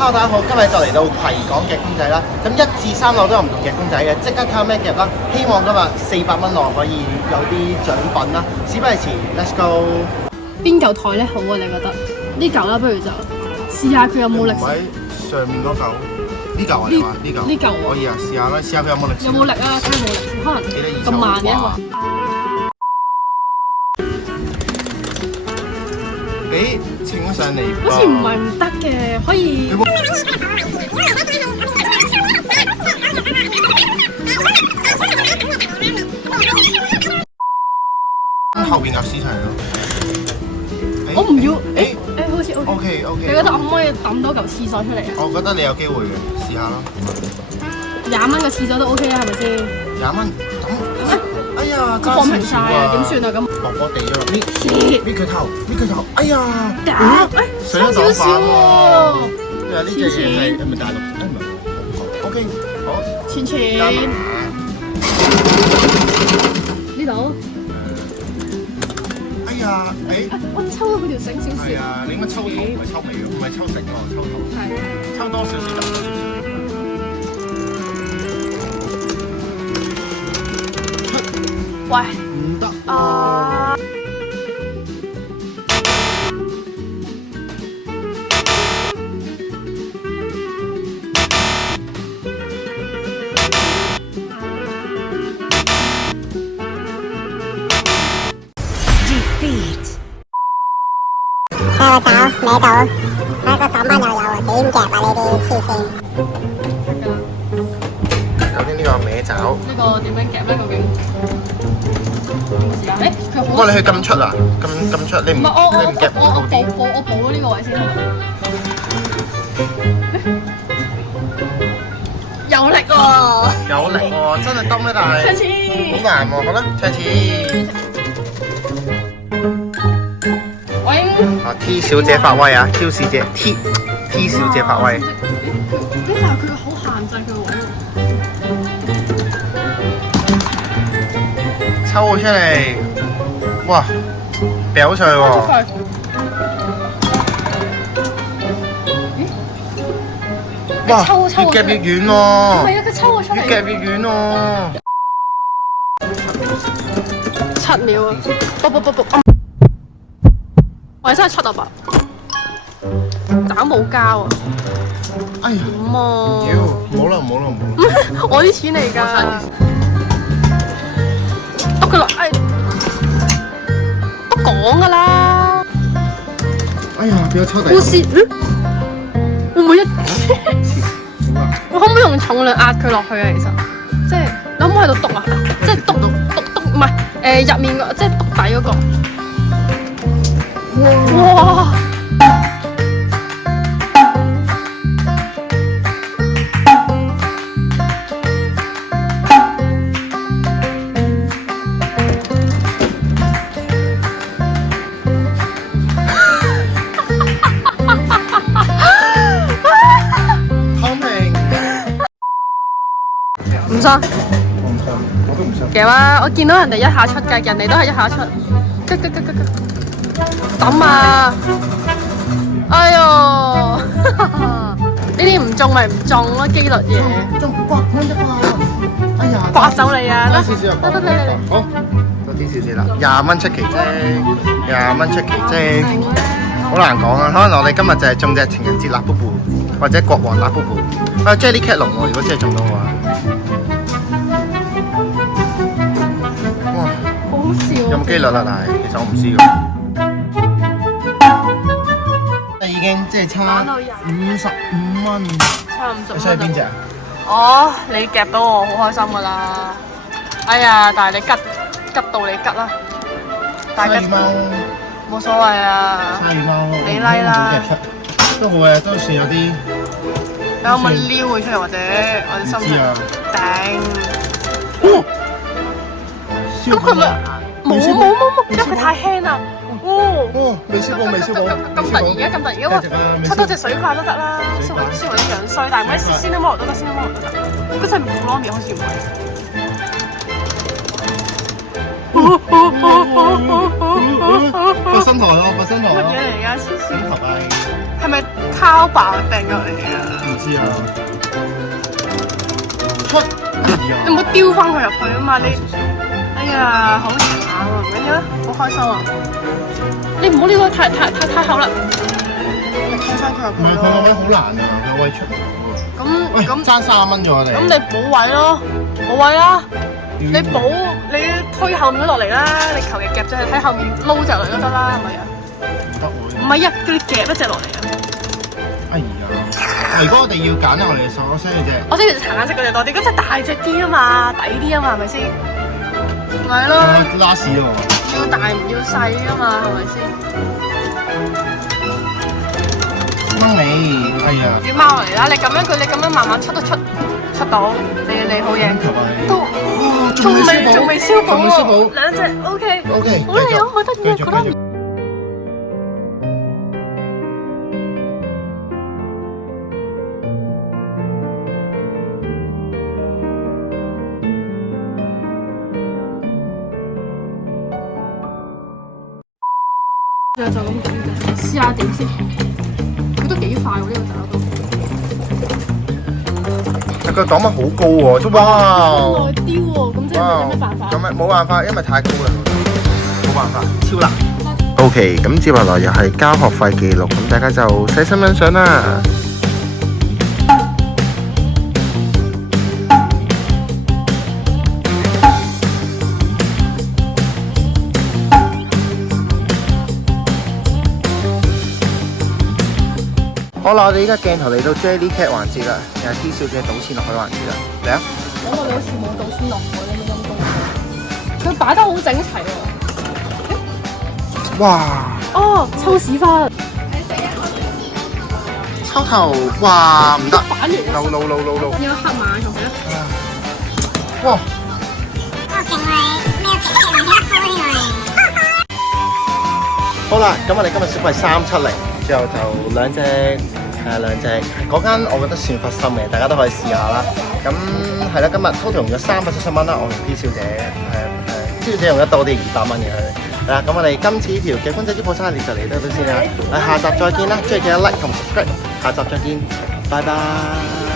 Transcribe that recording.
Hello，大家好，今日就嚟到葵港夾公仔啦。咁1至3樓都有唔同夾公仔嘅，即刻睇下咩夾啦。希望今日400蚊內可以有啲獎品啦。事不宜遲 ，Let's go。邊嚿台咧好啊？你覺得呢嚿啦，不如就試下佢有冇力。唔喺上面嗰嚿，呢嚿啊？你話呢嚿？呢嚿可以啊，試下啦，試下佢有冇力。有冇力啊？睇下有冇力，可能咁慢嘅。誒，稱上嚟。好似唔係唔得嘅，可以。後邊有屍體咯。我唔要。誒，好似 OK。OK。你覺得我可唔可以抌多嚿廁所出嚟啊？我覺得你有機會嘅，試下咯。20蚊個廁所都 OK 啊，係咪先？20蚊咁。哎呀，佢放平晒啊，點算啊咁？薄薄地咗，搣佢頭，搣佢頭，哎呀，差少少喎。呢隻嘢係咪大陸？唔係，OK， 好，錢呢度。哎呀，我抽咗佢條繩少少。係啊，你應該抽頭唔係抽尾唔係抽繩喎，抽頭。係。抽多少少就。喂，唔得啊！睇我找歪到，睇個檔班又有啊，點夾啊呢啲黐線！究竟呢個歪爪？呢個點樣夾咧？究竟？時間佢好。不過你去撳出啊，撳出，你唔夾好啲。我補咗呢個位先。有力喎！有力喎，真係得咩？但係上次好難喎，好啦，下次。啊 T 小姐發威啊 ！Q 小姐 T 小姐發威。但係佢好限制佢位喎。抽出嚟，哇！掉出去喎。哇！越夾越遠喎。唔係啊，佢抽我出嚟。越夾越遠喎。7秒啊！卜。我真係出啊吧，打冇膠啊！哎呀，咁啊！妖，冇啦！我啲錢嚟㗎，篤佢落，都講㗎啦。哎呀，俾我抽第。護士，會唔會我可唔可以用重量壓佢落去啊？其實，即係你可唔可以喺度篤啊？即係篤，唔係入面個，即係篤底嗰個。哇！唔信？我唔信，我都唔信。嘅話，我見到人哋一下出㗎，人哋都係一下出，吉。抌啊！哎呦，呢啲唔中咪唔中咯，機率嘢。中刮蚊得啊！哎呀，刮走你啊！得，好，多啲少少啦，20蚊出奇蹟，20蚊出奇蹟，好難講啊！可能我哋今日就係中隻情人節辣布布，或者國王辣布布。啊 ，Jelly Cat 龍喎，如果真係中到嘅話，哇，好笑。有冇機率啊？但係其實我唔知㗎。已經即係差55蚊，差50蚊。你想去邊隻啊？哦，你夾到我好開心㗎啦！哎呀，但係你吉到你吉啦，大吉貓冇所謂啊！鯊魚貓你拉啦，都好嘅，都算有啲。你可唔可以撩佢出嚟，或者我哋心頂？咁佢咪冇，因為佢太輕啦。未燒過。咁突然嘅，出多隻水怪都得啦。燒雲樣衰，但係咩鮮都摸都得，鮮都摸都得。嗰隻唔好攞面好似唔係。發新台咯，發新台咯。乜嘢嚟㗎？黐線，頭係係咪烤爆訂過嚟㗎？唔知啊。出你唔好丟翻佢入去啊嘛！你哎呀，好慘啊！唔緊要啦，好開心啊！你唔好呢個太厚啦，你推翻佢入唔係去佢個位咯。好難啊，佢個位出唔到喎。喂，咁爭30蚊咗我哋。咁你補位咯，補位啦！你補你推後面嗰落嚟啦，你求其夾隻喺後面撈隻嚟都得啦，係咪啊？唔係啊，叫你夾一隻落嚟啊！哎呀，如果我哋要揀咧，我哋所需要隻。我中意橙色嗰隻多啲，咁就大隻啲啊嘛，抵啲啊嘛，係咪先？咪咯，拉屎喎！要大唔要細啊嘛，係咪先？掹你，哎呀！要貓嚟啦！你咁樣佢，你咁樣慢慢出到，你好嘢。都仲未燒保喎，兩隻 OK。OK，好靚啊！好得意啊，覺得。就咁試下點先，佢都幾快喎呢個炸都。佢檔乜好高喎，哇！內雕喎，咁即係有咩辦法？咁咪冇辦法，因為太高啦，冇辦法，超難。OK，咁接下來又係交學費記錄，咁大家就細心欣賞啦。好啦，我哋依家鏡頭嚟到 Jelly Cat 環節啦，又係 T 小姐賭錢落去環節啦，嚟啊！嗰個你好似冇倒穿落去，你冇陰功。佢擺得好整齊喎。哇！哦，抽屎忽。抽頭，哇唔得，反完。路。有黑馬同佢咧。哇！好啦，咁我哋今日消費370，之後就兩隻嗰間我覺得算佛心嘅，大家都可以試下啦。咁係啦，今日 total 用咗370蚊啦，我同 P 小姐P 小姐用得多啲200蚊嘅佢。係啦，咁我哋今次呢條嘅公仔之破生列就嚟到先啦，下集再見啦，中意記得 like 同 subscribe，下集再見，拜拜。